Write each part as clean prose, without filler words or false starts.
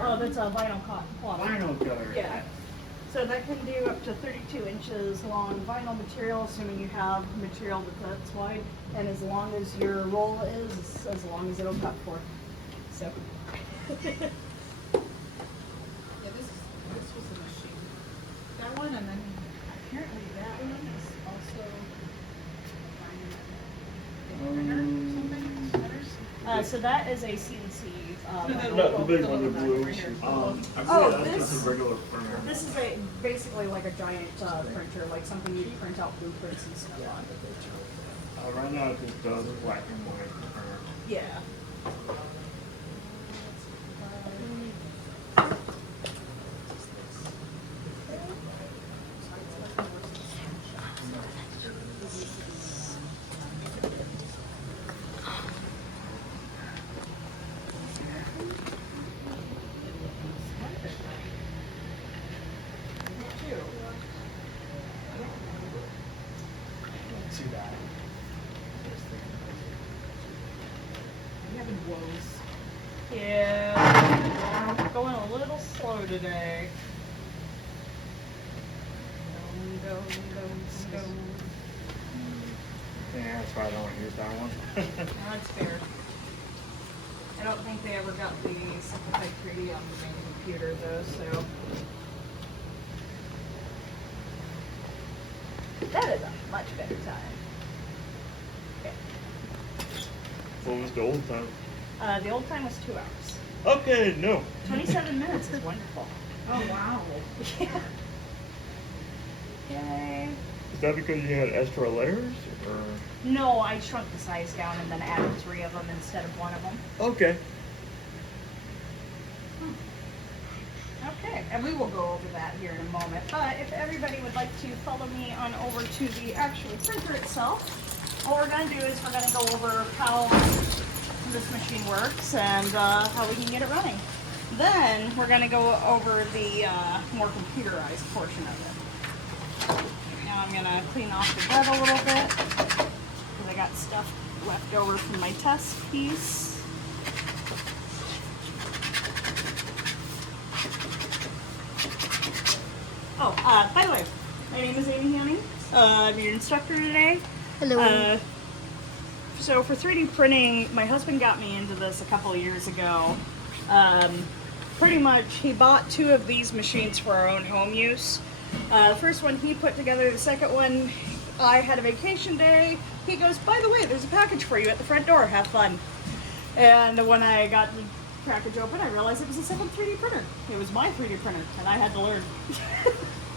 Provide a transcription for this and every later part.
Oh, that's a vinyl plotter. Vinyl cutter. Yeah. So that can do up to 32 inches long vinyl material, assuming you have material that's wide, and as long as your roll is, as long as it'll cut for. So. Yeah, this was the machine. That one, and then apparently that one is also So that is a CNC. Not the big one, the blue. Oh, That's this- a regular printer. This is basically like a giant printer, like something you'd print out blueprints and stuff on. Right now it just does black and white printer. Yeah. See that? I'm having woes. Yeah, we're going a little slow today. Go. Yeah, that's why I don't use that one. That's fair. I don't think they ever got the simplified 3D on the main computer though, so. That is a much better time. Okay. What was the old time? The old time was 2 hours. Okay, no. 27 minutes is wonderful. Oh, wow. Yeah. Yay. Is that because you had extra layers? Or? No, I shrunk the size down and then added 3 of them instead of 1 of them. Okay. Okay, and we will go over that here in a moment. But if everybody would like to follow me on over to the actual printer itself, all we're going to do is we're going to go over how this machine works and how we can get it running. Then we're going to go over the more computerized portion of it. Now I'm going to clean off the bed a little bit because I got stuff left over from my test piece. Oh, by the way, my name is Amy Hanning. I'm your instructor today. Hello. So for 3D printing, my husband got me into this a couple of years ago. Pretty much, he bought 2 of these machines for our own home use. The first one he put together, the second one, I had a vacation day. He goes, by the way, there's a package for you at the front door, have fun. And when I got the package open, I realized it was a 7th 3D printer. It was my 3D printer, and I had to learn.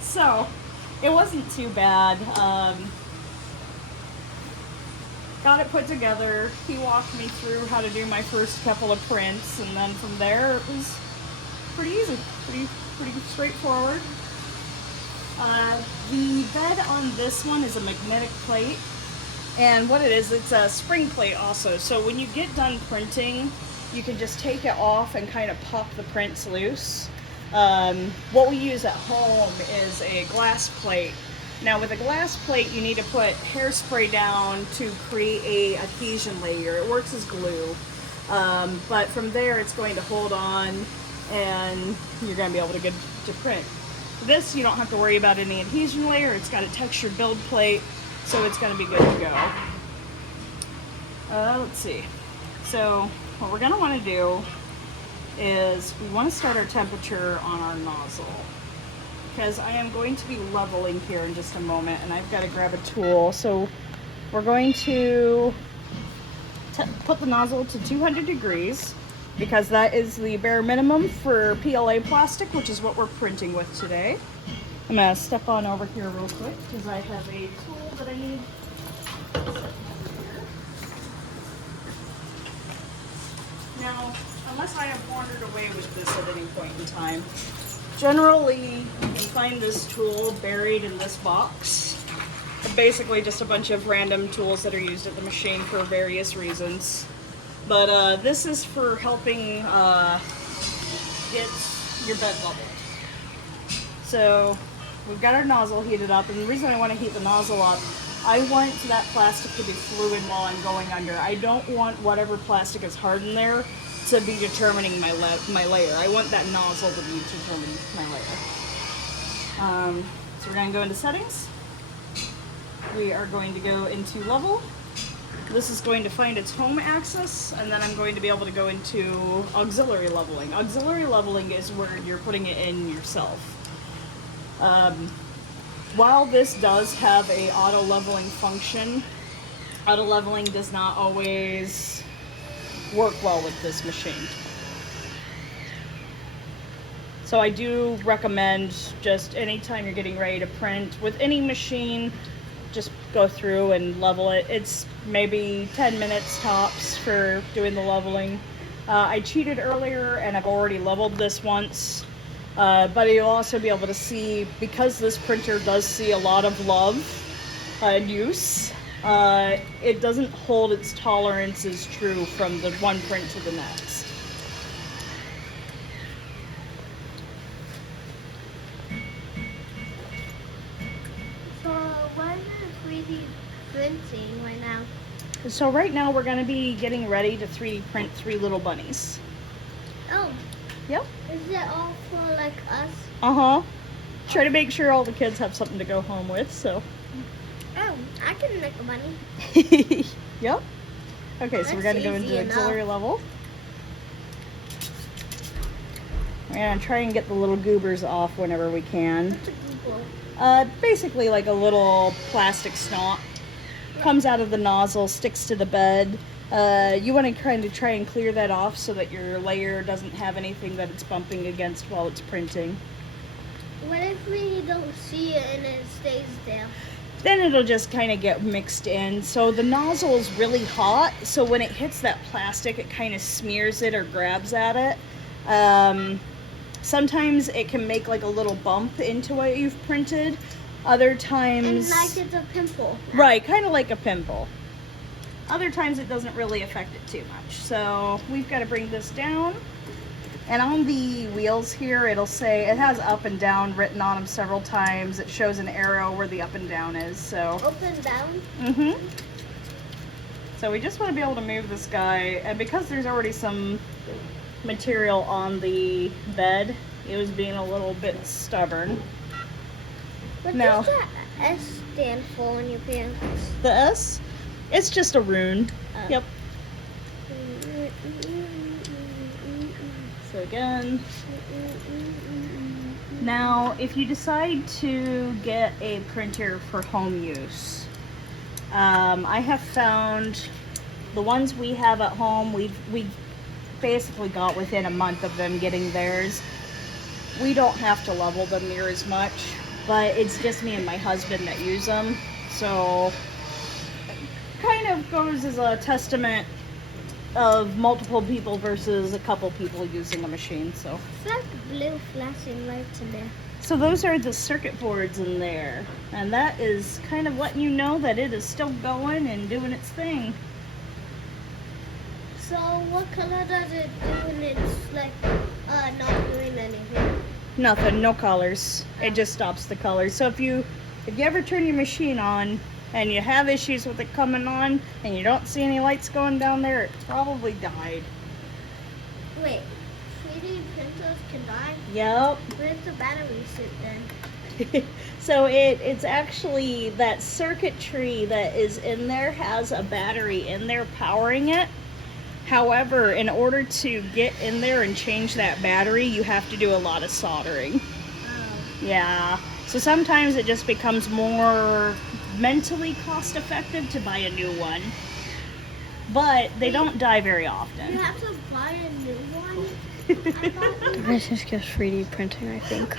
So, it wasn't too bad. Got it put together. He walked me through how to do my first couple of prints, and then from there it was pretty easy, pretty straightforward. The bed on this one is a magnetic plate, and what it is, it's a spring plate also. So when you get done printing, you can just take it off and kind of pop the prints loose. What we use at home is a glass plate. Now with a glass plate, you need to put hairspray down to create a adhesion layer. It works as glue, but from there it's going to hold on and you're going to be able to get to print. This, you don't have to worry about any adhesion layer. It's got a textured build plate, so it's going to be good to go. Let's see. So what we're going to want to do is we want to start our temperature on our nozzle, because I am going to be leveling here in just a moment and I've got to grab a tool. So we're going to put the nozzle to 200 degrees because that is the bare minimum for PLA plastic, which is what we're printing with today. I'm going to step on over here real quick because I have a tool that I need. Now, unless I have wandered away with this at any point in time, generally you can find this tool buried in this box. Basically just a bunch of random tools that are used at the machine for various reasons. But this is for helping get your bed leveled. So we've got our nozzle heated up, and the reason I want to heat the nozzle up, I want that plastic to be fluid while I'm going under. I don't want whatever plastic is hard in there to be determining my layer. I want that nozzle to be determining my layer. So we're going to go into settings. We are going to go into level. This is going to find its home axis, and then I'm going to be able to go into auxiliary leveling. Auxiliary leveling is where you're putting it in yourself. While this does have a auto leveling function, auto leveling does not always work well with this machine. So I do recommend just anytime you're getting ready to print with any machine, just go through and level it. It's maybe 10 minutes tops for doing the leveling. I cheated earlier and I've already leveled this once, but you'll also be able to see, because this printer does see a lot of love and use, it doesn't hold its tolerances true from the one print to the next. So why is it 3D printing right now? So right now we're going to be getting ready to 3D print 3 little bunnies. Oh, Yep. is it all for like us? Uh-huh. Try to make sure all the kids have something to go home with, so. Oh, I can make a bunny. Yep. Okay, so we're going to That's go easy into auxiliary level. We're going to try and get the little goobers off whenever we can. What's a Google? Basically like a little plastic snot. Comes out of the nozzle, sticks to the bed. You want to kind of try and clear that off so that your layer doesn't have anything that it's bumping against while it's printing. What if we don't see it and it stays there? Then it'll just kind of get mixed in. So the nozzle is really hot, so when it hits that plastic, it kind of smears it or grabs at it. Sometimes it can make like a little bump into what you've printed. Other times... And like it's a pimple. Right, kind of like a pimple. Other times it doesn't really affect it too much. So we've got to bring this down. And on the wheels here, it'll say, it has up and down written on them several times. It shows an arrow where the up and down is, so. Up and down? Mm-hmm. So we just want to be able to move this guy. And because there's already some material on the bed, it was being a little bit stubborn. What No. does the S stand for on your pants? The S, it's just a rune. Oh. Yep. So again, now if you decide to get a printer for home use, I have found the ones we have at home, we basically got within a month of them getting theirs. We don't have to level them near as much, but it's just me and my husband that use them. So kind of goes as a testament of multiple people versus a couple people using a machine. So It's like blue flashing lights in there. so those are the circuit boards in there, and that is kind of letting you know that it is still going and doing its thing. So what color does it do when it's like not doing anything? Nothing, no colors. It just stops the colors. So if you ever turn your machine on and you have issues with it coming on and you don't see any lights going down there, it probably died. Wait, 3D printers can die? Yep. Where's the battery sit then? So it's actually that circuitry that is in there has a battery in there powering it. However, in order to get in there and change that battery, you have to do a lot of soldering. Oh. Yeah. So sometimes it just becomes more mentally cost effective to buy a new one. But they don't die very You often. have to buy a new one? I thought you This is just 3D printing, I think.